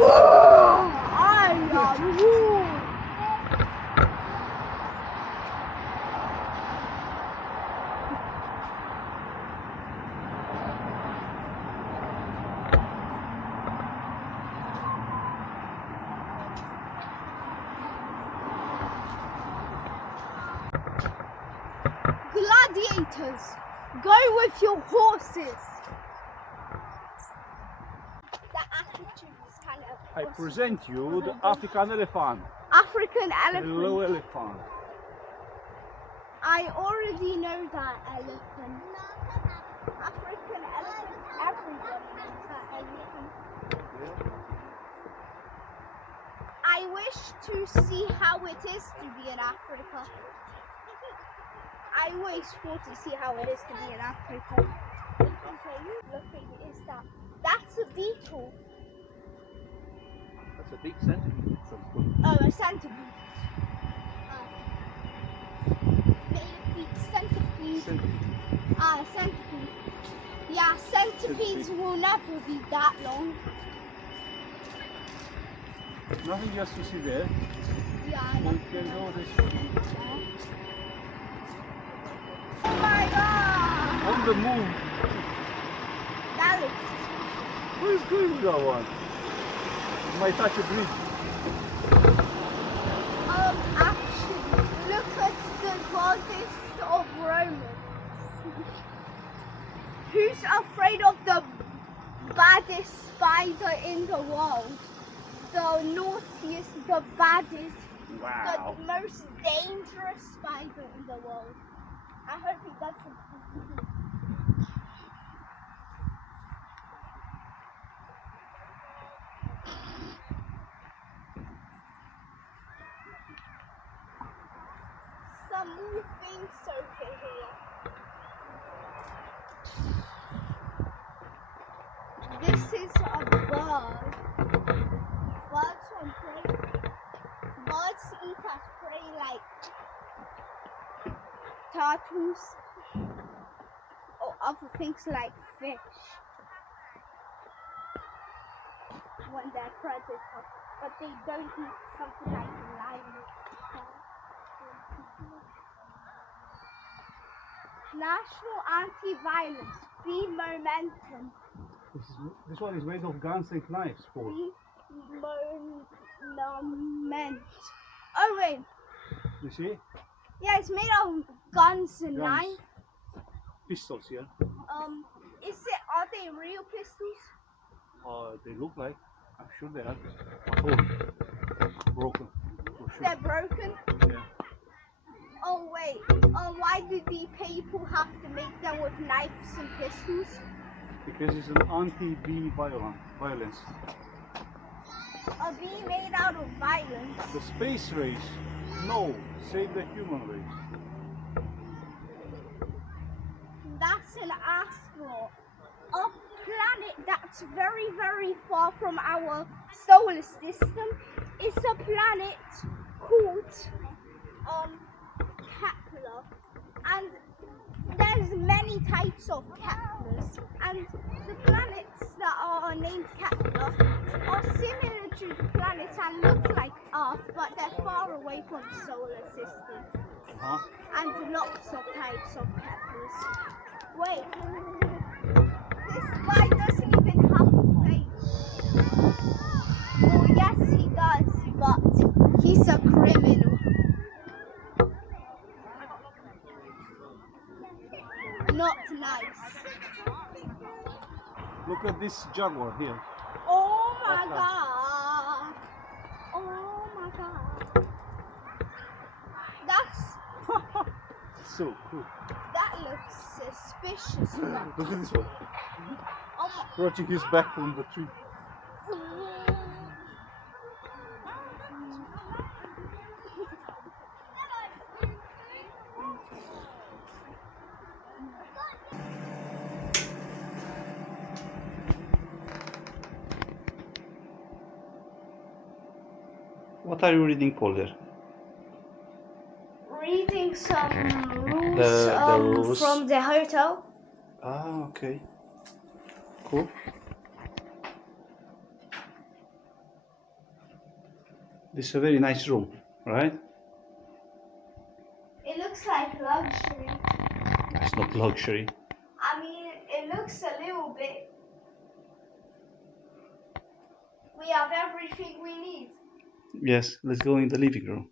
I am Woo! Gladiators, go with your horses. The attitude is kind of. I present you the African elephant. African elephant. Hello, elephant. I already know that elephant. African elephant. Everyone knows that elephant. I wish to see how it is to be in Africa. I always want to see how it is to be in Africa. Okay, looking is that. That's a beetle. That's a big centipede. Oh, a centipede. Baby centipede. Centipede. Yeah, centipedes will never be that long. Nothing else to see there. Yeah, We can go this way. Oh my god! On the move. That looks. Where is going that one? It might touch a bridge. Actually, look at the goddess of Romans. Who's afraid of the baddest spider in the world? The naughtiest, the baddest, Wow. the most dangerous spider in the world. I hope he doesn't. Some more things over here. This is a bird. Birds on prey. Birds eat as prey like turtles or other things like fish when they're predators, but they don't eat something like lion. National anti-violence, be momentum. This one is made of guns and knives, Paul. Be monument. Oh wait. You see? Yeah, it's made of guns and knives. Pistols, yeah? Are they real pistols? They look like. I'm sure they are. Oh, broken. For sure. They're broken? Yeah. Oh wait, why did the people have to make them with knives and pistols? Because it's an anti-bee violence. A bee made out of violence. The space race, no, save the human race. That's an asteroid. A planet that's very, very far from our solar system is a planet called Kepler. And there's many types of Keplers. And the planets that are named Kepler are similar to the planets and look like Earth, but they're far away from the solar system. And lots of types of Keplers. Wait, this guy doesn't even have a face. Well, yes, he does, but he's a criminal. Not nice. Look at this jaguar here. Oh my god. Oh my god. That's so cool. That looks suspicious. Look at this one. Oh Approaching his back from the tree. What are you reading, Paul? Reading some rules, The rules from the hotel. Ah, okay. Cool. This is a very nice room, right? It looks like luxury. It's not luxury. I mean, it looks a little bit. We have everything we need. Yes, let's go in the living room.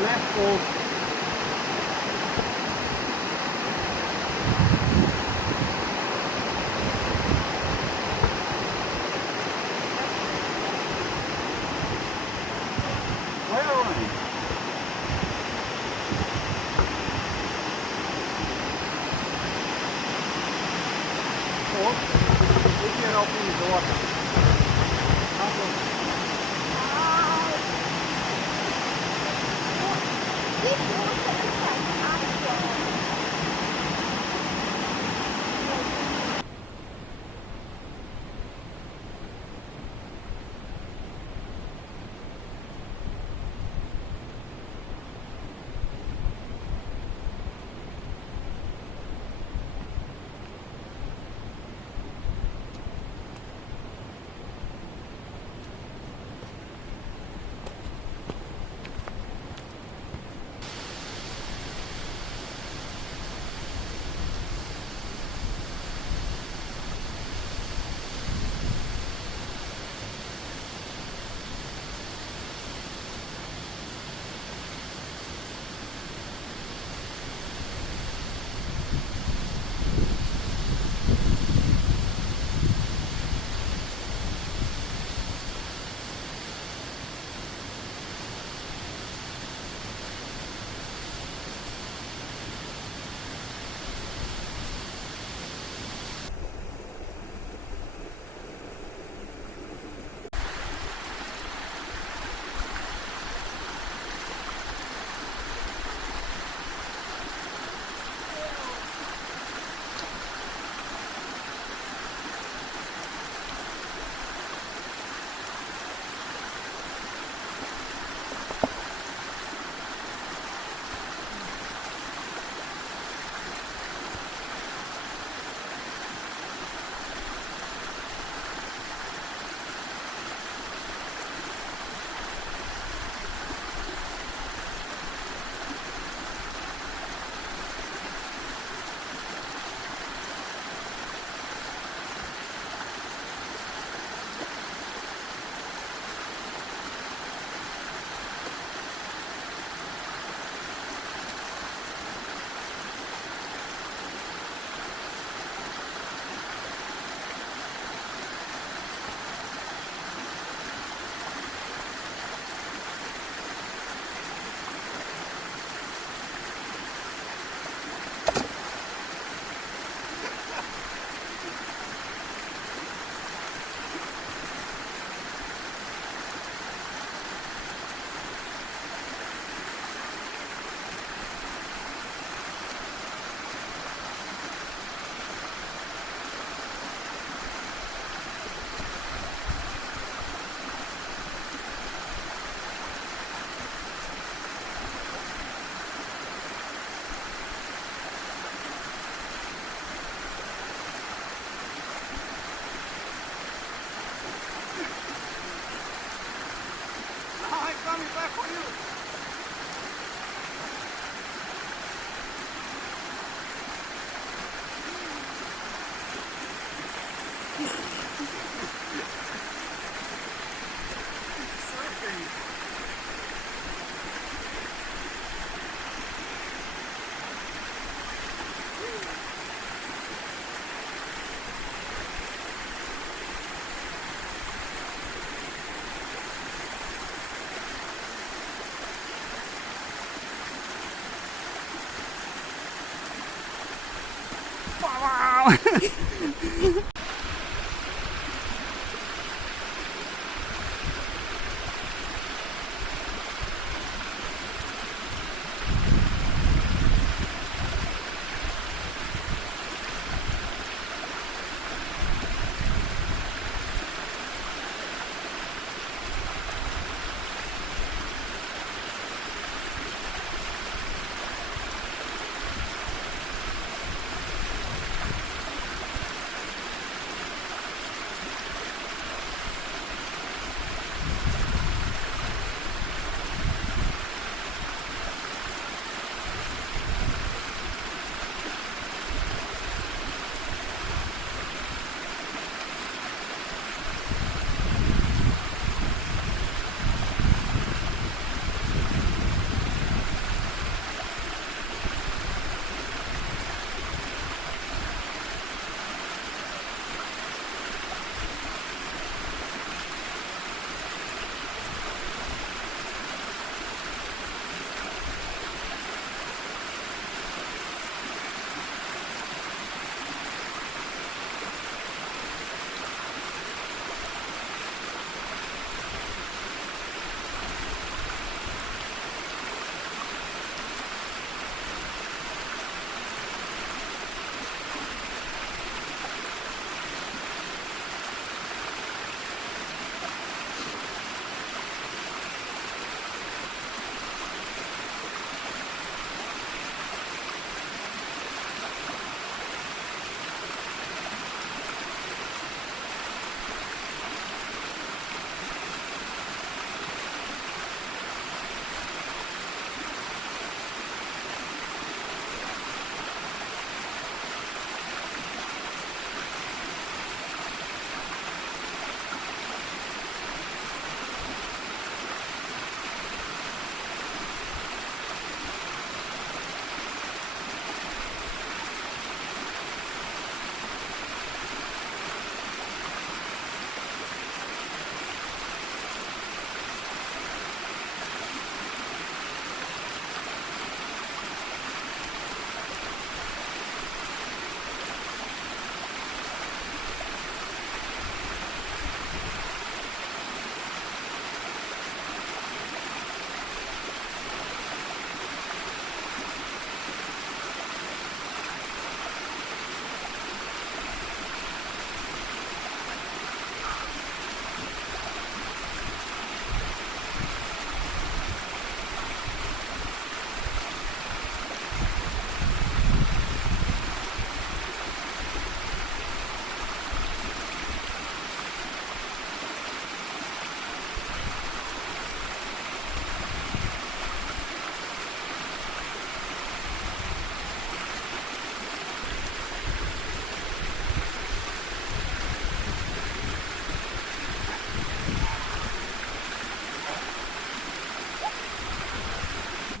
Left or where are we? Or we get off in the water. This water looks like aqua.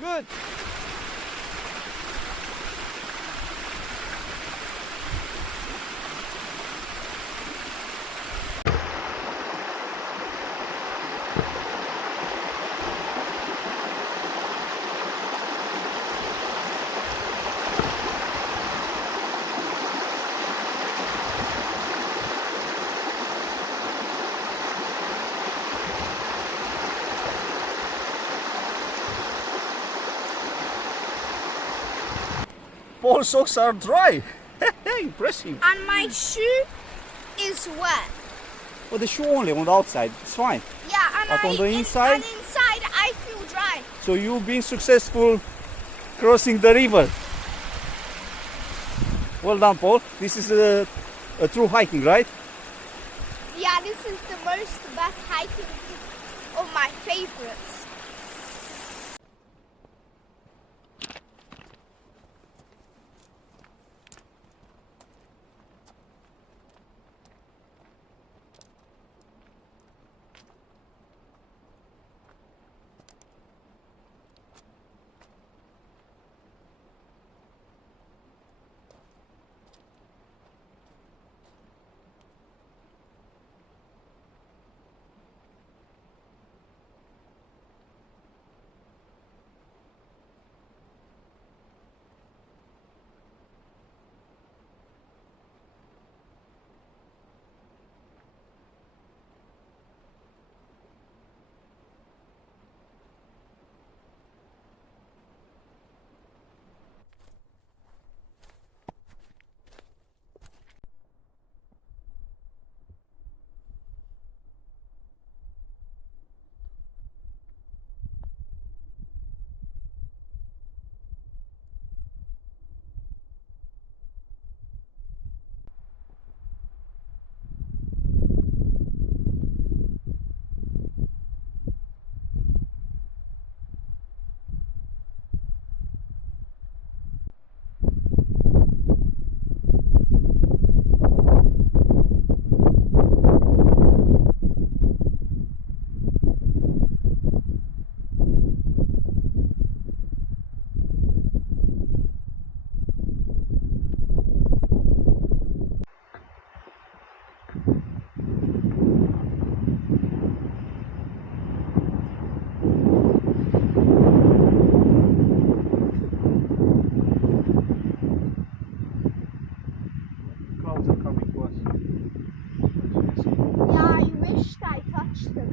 Good. Paul's socks are dry. Impressive. And my shoe is wet. Well, the shoe only on the outside. It's fine. Yeah, and But on the inside? and inside I feel dry. So you've been successful crossing the river. Well done, Paul. This is a true hiking, right? Yeah, this is the best hiking of my favorites.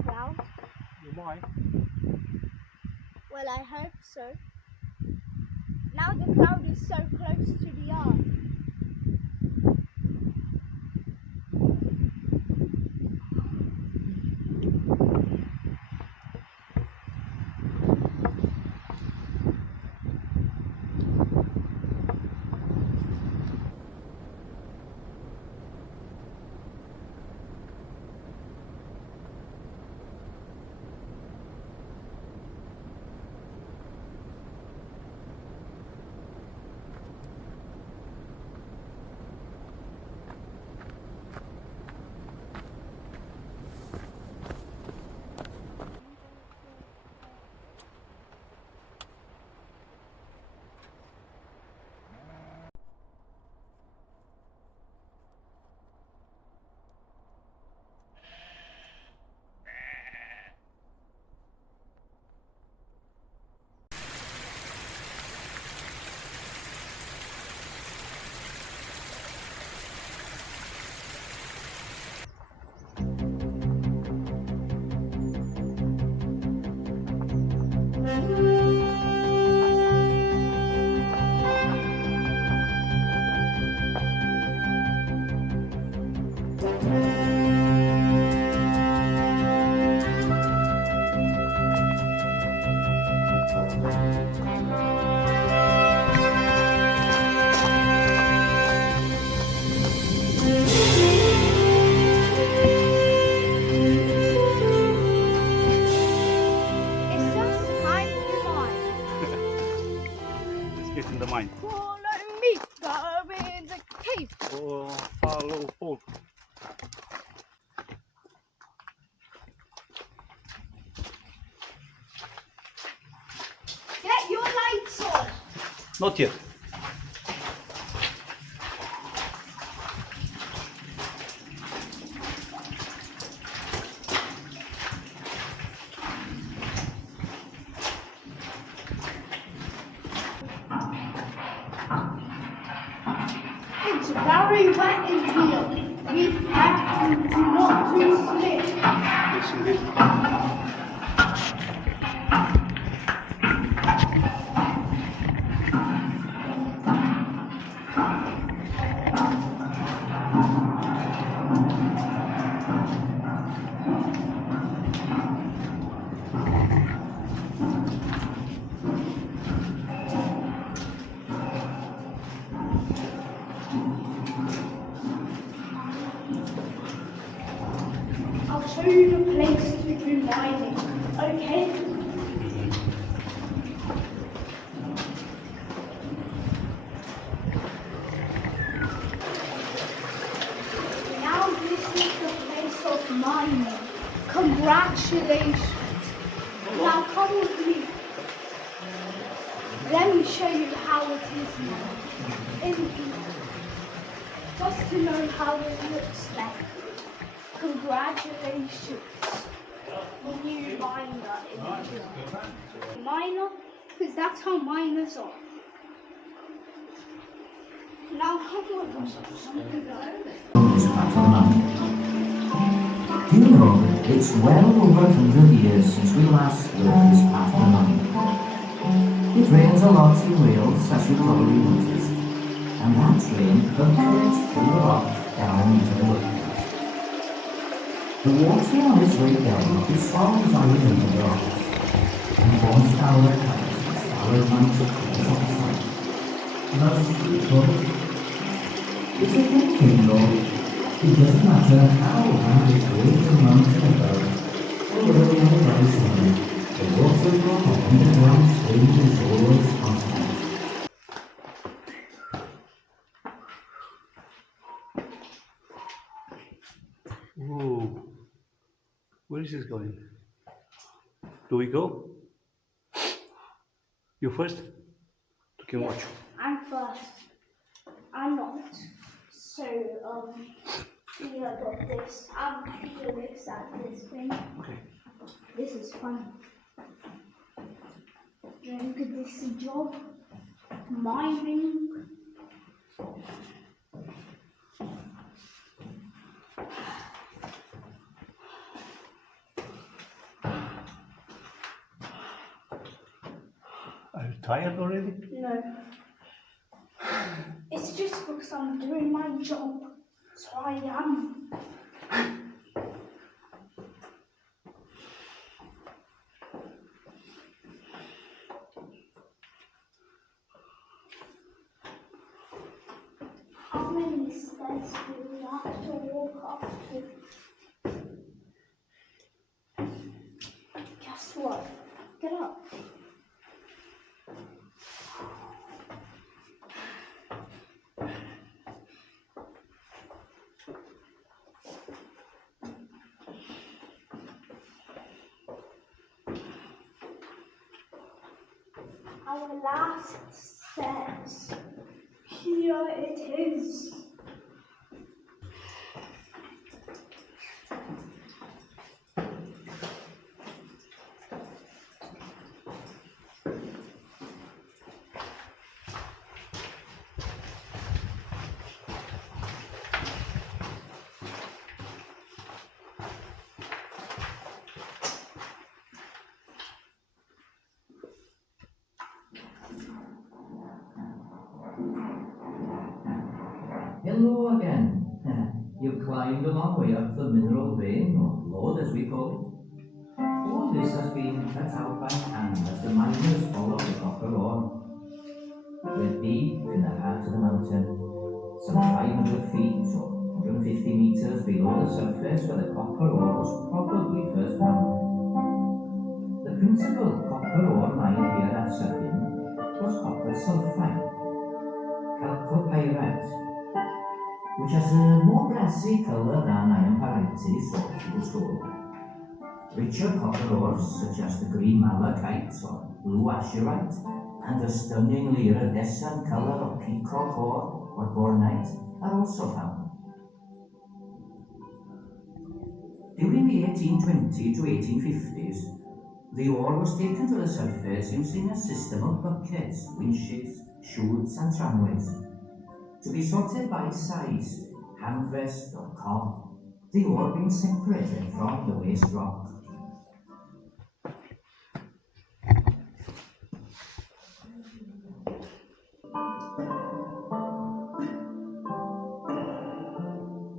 cloud? You might. Well, I hope so. Now the cloud is so close to the earth. It's just time to mine. Let's get in the mine. Follow me, go in the cave. Oh, follow Paul. Get your lights on. Not yet. It's very wet in here. Be careful not to slip. Yes, indeed. I'll show you the place to do mining, okay? Now this is the place of mining. Congratulations. Now come with me. Let me show you how it is now. In here. Just to know how it looks like. Congratulations. New miner in here. Miner, because that's how miners are. Now come with me. This part of the month. Do you know, it's well over 100 years since we last explored this part of the month. It rains a lot in Wales, as you probably noticed, and that rain percolates through the rock down into the lake. The water on its way down dissolves iron in the rocks and forms stalactites and stalagmites across the site. Thus, it's a good thing though. It doesn't matter how high it is a mountain above, or low on the dry side, the water drop of underground springs is always constant. Ooh. Where is this going? Do we go? You first? You can watch. I'm first. I'm not so clear of this. I'm fearless at this thing. Okay. This is fun. Drink this job. Mining. tired already? No. It's just because I'm doing my job. So I am. How many steps do we have to walk up to? Guess what? Get up. Our last steps. Here it is. Hello again. You've climbed a long way up the mineral vein, or lode as we call it. All this has been cut out by hand as the miners follow the copper ore. We're deep in the heart of the mountain, some 500 feet or 150 meters below the surface where the copper ore was probably first found. The principal copper ore mine here at Sucking was copper sulfide, chalcopyrite, which has a more brassy colour than iron pyrites or fool's gold. Richer copper ores such as the green malachite or blue azurite and the stunningly iridescent colour of peacock ore or bornite are also found. During the 1820 to 1850s, the ore was taken to the surface using a system of buckets, winches, chutes and tramways. To be sorted by size, handrest or cob, the ore being separated from the waste rock.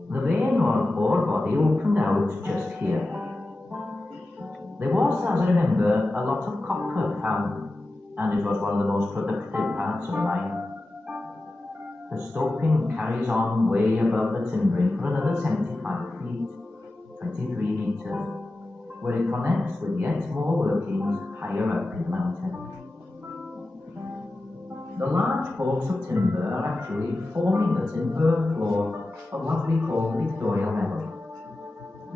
The vein or ore body opened out just here. There was, as I remember, a lot of copper found, and it was one of the most productive parts of the mine. The stoping carries on way above the timbering for another 75 feet, 23 meters, where it connects with yet more workings higher up in the mountain. The large bolts of timber are actually forming the timber floor of what we call the Victoria level,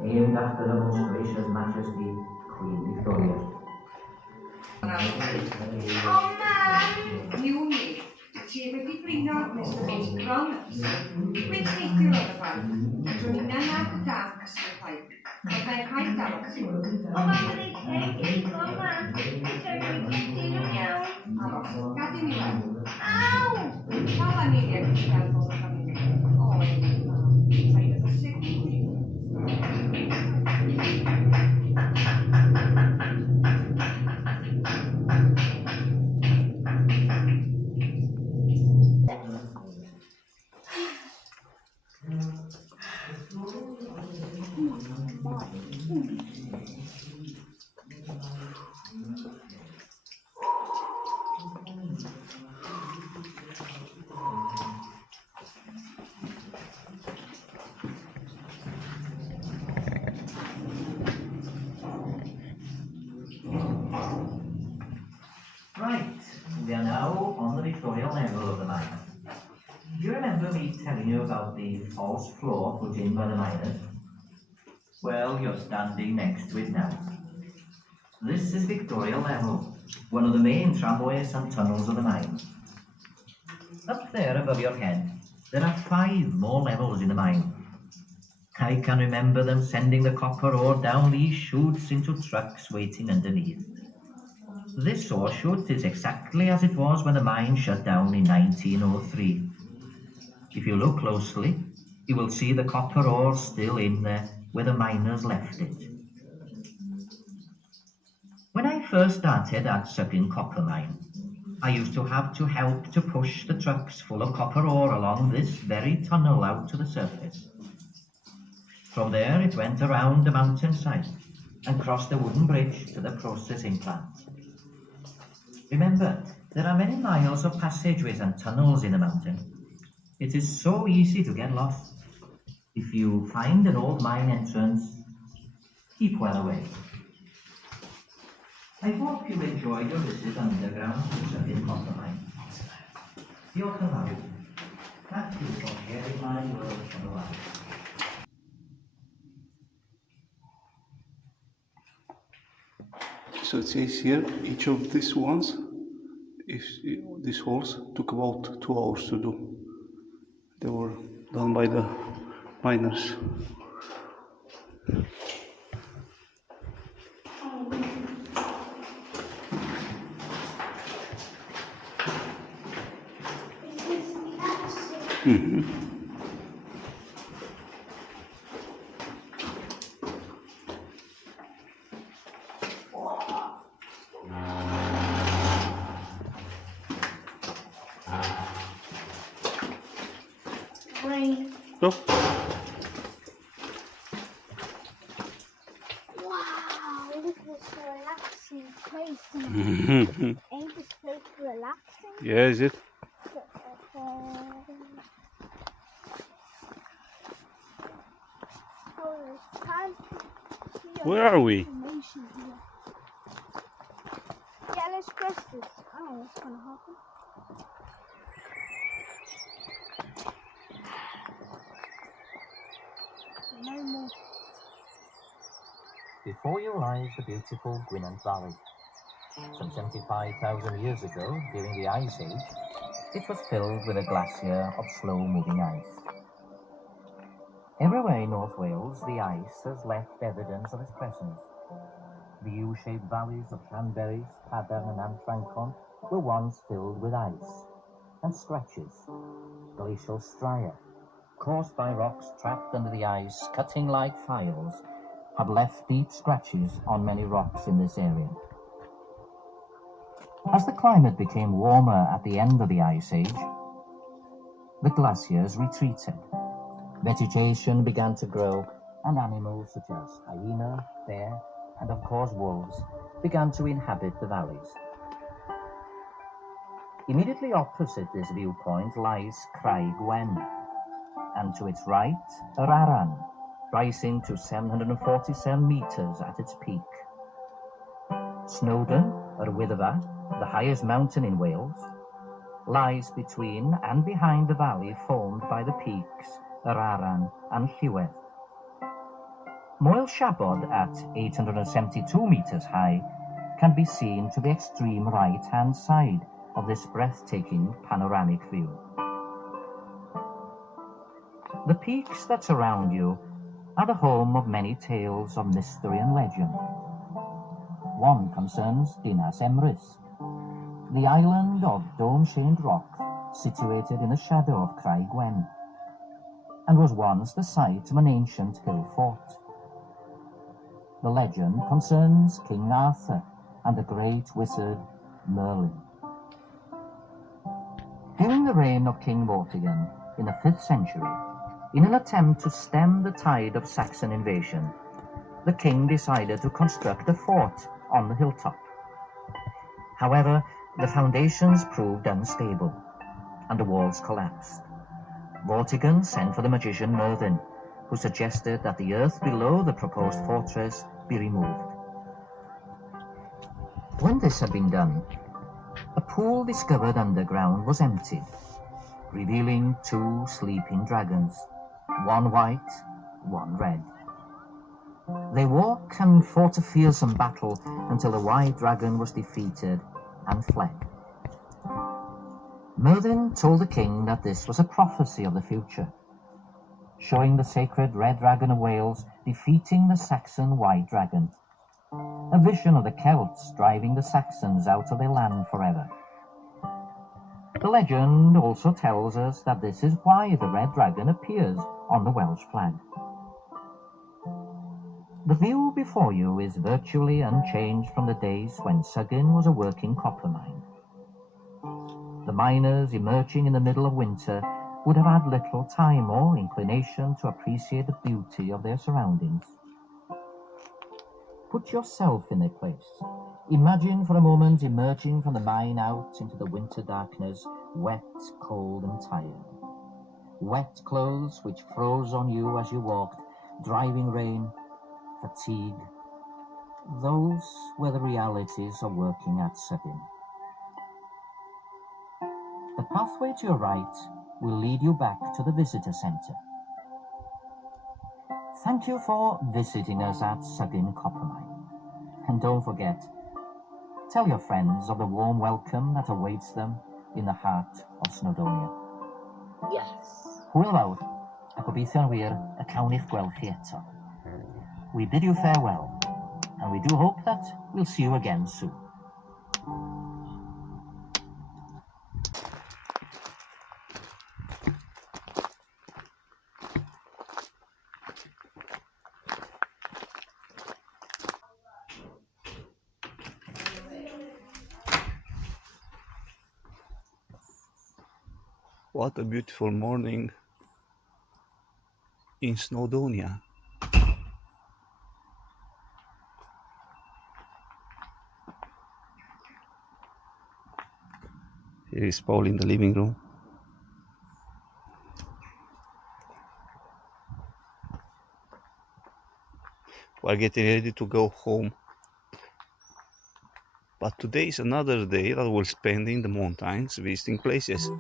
named after Her Most Gracious Majesty Queen Victoria. Uni, ti wedi blino nes y mis bron. Wyt neithiwr oedd y fan. Dwi'n nanad dam cyswllau. Ond mae'n rhaid dal o ti. O, mam yn ei ceg. O, mam. Dwi'n iawn. Aros, gad i ni weld. Aw! Fel yn ei ddeg i gael bod yn fan. O, mae'n y signi. Right, we are now on the Victoria level of the mine. Do you remember me telling you about the false floor put in by the miners? Well, you're standing next to it now. This is Victoria level, one of the main tramways and tunnels of the mine. Up there above your head, there are 5 more levels in the mine. I can remember them sending the copper ore down these chutes into trucks waiting underneath. This ore chute is exactly as it was when the mine shut down in 1903. If you look closely, you will see the copper ore still in there where the miners left it. When I first started at Sucking Copper Mine, I used to have to help to push the trucks full of copper ore along this very tunnel out to the surface. From there it went around the mountainside and crossed the wooden bridge to the processing plant. Remember, there are many miles of passageways and tunnels in the mountain. It is so easy to get lost. If you find an old mine entrance, keep well away. I hope you enjoyed your visit underground to Snowdonia copper mine. Diolch yn fawr. Thank you for sharing my world for the world. So it says here, each of these ones, these holes took about 2 hours to do. They were done by the miners. Go. Wow, look at this relaxing place. Ain't this place relaxing? Yeah, is it? So it's time to see Where are we? information here. Yeah, let's press this. I don't know what's gonna happen. No more. Before you lies the beautiful Gwynant Valley. Some 75,000 years ago, during the Ice Age, it was filled with a glacier of slow-moving ice. Everywhere in North Wales, the ice has left evidence of its presence. The U-shaped valleys of Llanberis, Padarn and Antrancon were once filled with ice, and scratches, glacial stria, caused by rocks trapped under the ice, cutting like files, have left deep scratches on many rocks in this area. As the climate became warmer at the end of the Ice Age, the glaciers retreated. Vegetation began to grow, and animals such as hyena, bear, and of course wolves began to inhabit the valleys. Immediately opposite this viewpoint lies Craig Wen, and to its right, Araran, rising to 747 metres at its peak. Snowdon, or Wyddfa, the highest mountain in Wales, lies between and behind the valley formed by the peaks Araran and Llywydd. Moel Shabod, at 872 metres high, can be seen to the extreme right-hand side of this breathtaking panoramic view. The peaks that surround you are the home of many tales of mystery and legend. One concerns Dinas Emrys, the island of dome-shaped rock situated in the shadow of Craig Wen, and was once the site of an ancient hill fort. The legend concerns King Arthur and the great wizard Merlin. During the reign of King Vortigern in the 5th century, in an attempt to stem the tide of Saxon invasion, the king decided to construct a fort on the hilltop. However, the foundations proved unstable, and the walls collapsed. Vortigern sent for the magician Merlin, who suggested that the earth below the proposed fortress be removed. When this had been done, a pool discovered underground was emptied, revealing 2 sleeping dragons, one white, one red. They woke and fought a fearsome battle until the white dragon was defeated and fled. Merlin told the king that this was a prophecy of the future, showing the sacred red dragon of Wales defeating the Saxon white dragon, a vision of the Celts driving the Saxons out of their land forever. The legend also tells us that this is why the red dragon appears on the Welsh flag. The view before you is virtually unchanged from the days when Suggin was a working copper mine. The miners emerging in the middle of winter would have had little time or inclination to appreciate the beauty of their surroundings. Put yourself in their place. Imagine for a moment emerging from the mine out into the winter darkness, wet, cold and tired. Wet clothes which froze on you as you walked, driving rain, fatigue. Those were the realities of working at Sabin. The pathway to your right will lead you back to the visitor centre. Thank you for visiting us at Sabin Copper Mine. And don't forget, tell your friends of the warm welcome that awaits them in the heart of Snowdonia. Yes. Hwyl fawr, a gobeithio'n wir y cawn i'ch gweld chi eto. We bid you farewell, and we do hope that we'll see you again soon. What a beautiful morning in Snowdonia. Here is Paul in the living room. We're getting ready to go home. But today is another day that we'll spend in the mountains visiting places.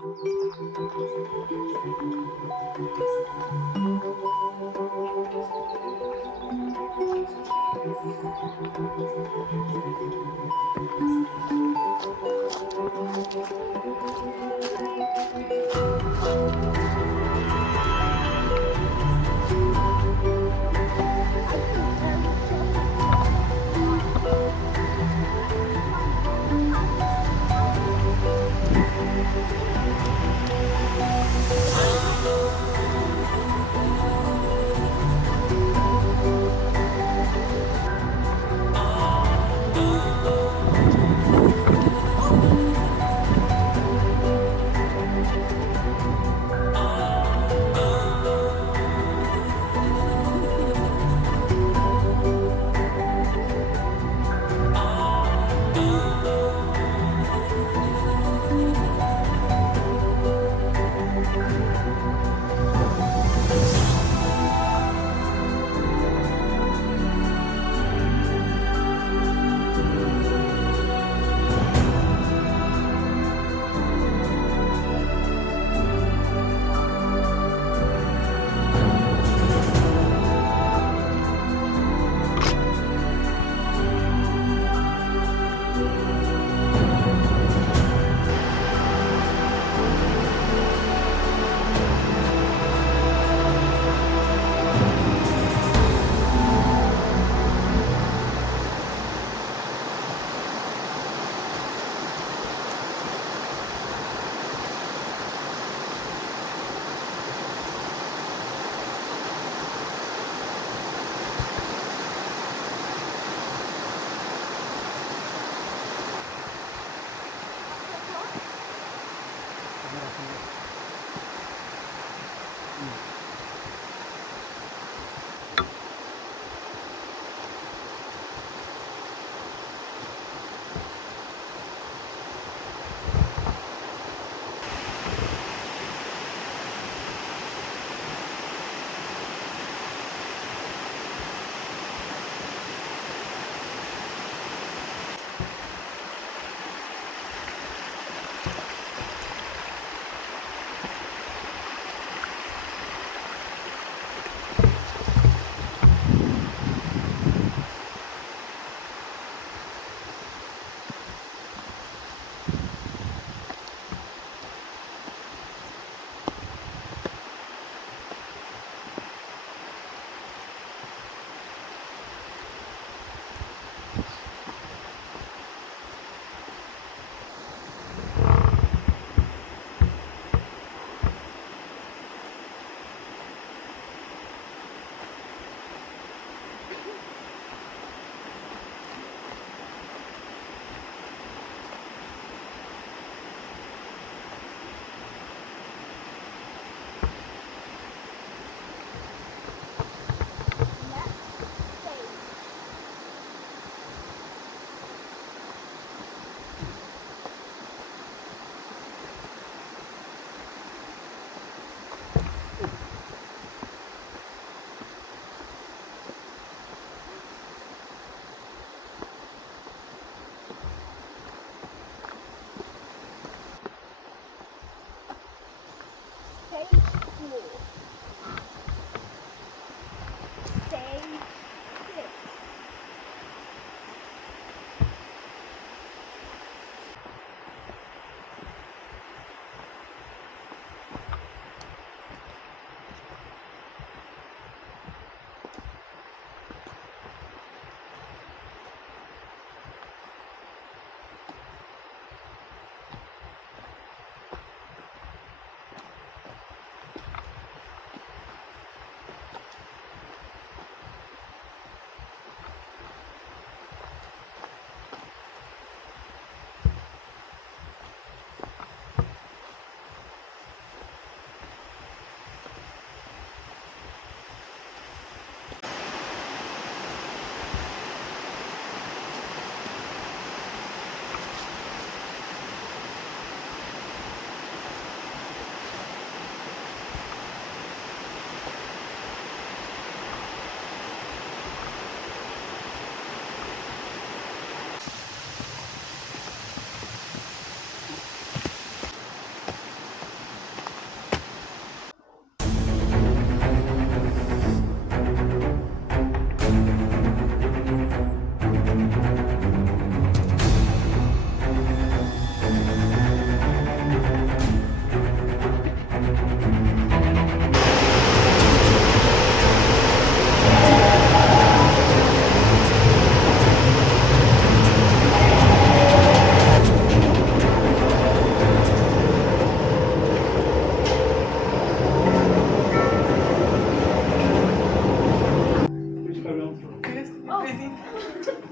milking.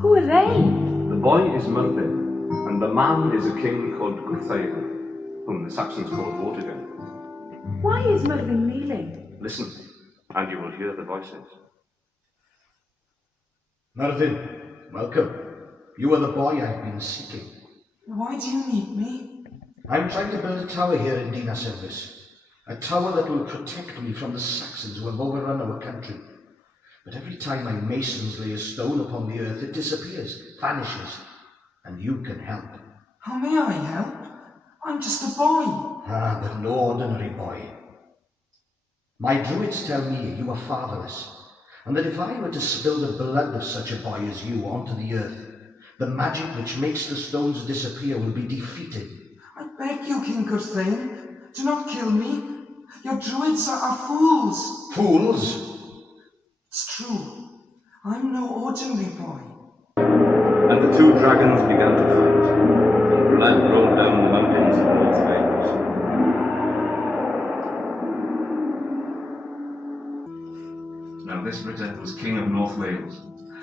Who are they? The boy is Merlin, and the man is a king called Guthrum, whom the Saxons call Vortigern. Why is Merlin kneeling? Listen, and you will hear the voices. Merlin, welcome. You are the boy I've been seeking. Why do you need me? I'm trying to build a tower here in Dinas Elvis. A tower that will protect me from the Saxons who have overrun our country. But every time my masons lay a stone upon the earth, it disappears, vanishes, and you can help. How may I help? I'm just a boy. Ah, but no ordinary boy. My druids tell me you are fatherless, and that if I were to spill the blood of such a boy as you onto the earth, the magic which makes the stones disappear will be defeated. I beg you, King Gurthane, do not kill me. Your druids are fools. Fools? It's true. I'm no ordinary boy. And the two dragons began to fight. Blood rolled down the mountains of North Wales. Now this Briton was king of North Wales,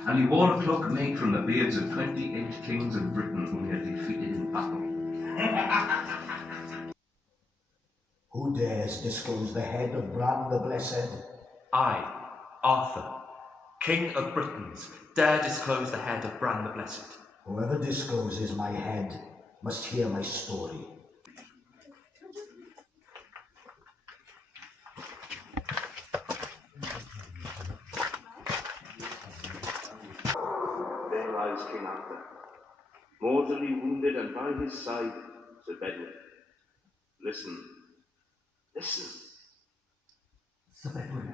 and he wore a cloak made from the beards of 28 kings of Britain whom he had defeated in battle. Who dares disclose the head of Bran the Blessed? I, Arthur, King of Britons, dare disclose the head of Bran the Blessed. Whoever discloses my head must hear my story. There lies King Arthur, mortally wounded, and by his side Sir Bedwin. Listen, listen. Sir Bedwin,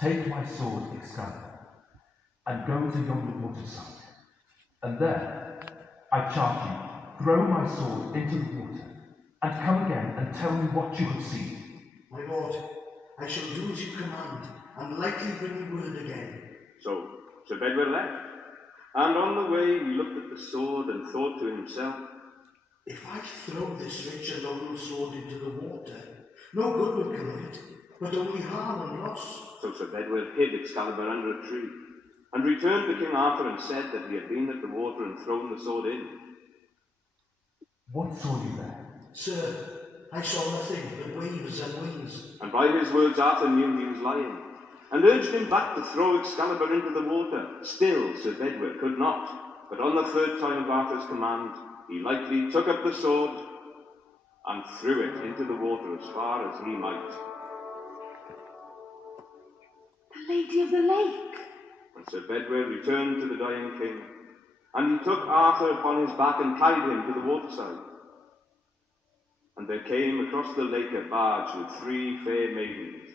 take my sword, Excalibur, and go to yonder waterside, and there, I charge you, throw my sword into the water, and come again and tell me what you have seen. My lord, I shall do as you command, and likely bring you word again. So Sir Bedwin left, and on the way he looked at the sword and thought to himself, If I throw this rich and noble sword into the water, no good will come of it, but only harm and loss. So Sir Bedwin hid Excalibur under a tree, and returned to King Arthur and said that he had been at the water and thrown the sword in. What saw you there? Sir, I saw nothing but waves and wings. And by his words Arthur knew he was lying, and urged him back to throw Excalibur into the water. Still Sir Bedwin could not, but on the third time of Arthur's command, he lightly took up the sword and threw it into the water as far as he might. The Lady of the Lake. And Sir Bedwin returned to the dying king, and he took Arthur upon his back and carried him to the waterside. And there came across the lake a barge with 3 fair maidens.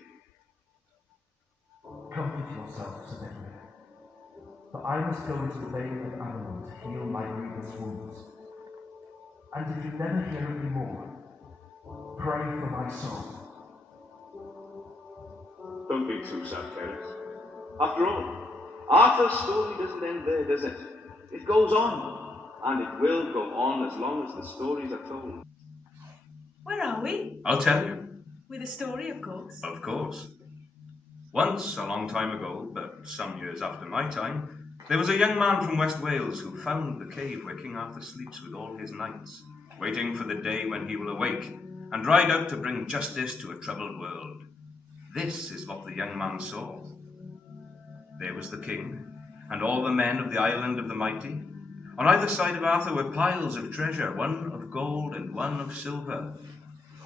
Comfort yourself, Sir Bedwin, for I must go into the Vale of Avalon to heal my grievous wounds. And if you never hear of me more, pray for my soul. Don't be too sad, Keris. After all, Arthur's story doesn't end there, does it? It goes on, and it will go on as long as the stories are told. Where are we? I'll tell you. With a story, of course. Of course. Once, a long time ago, but some years after my time, there was a young man from West Wales who found the cave where King Arthur sleeps with all his knights, waiting for the day when he will awake and ride out to bring justice to a troubled world. This is what the young man saw. There was the king, and all the men of the island of the mighty. On either side of Arthur were piles of treasure, one of gold and one of silver.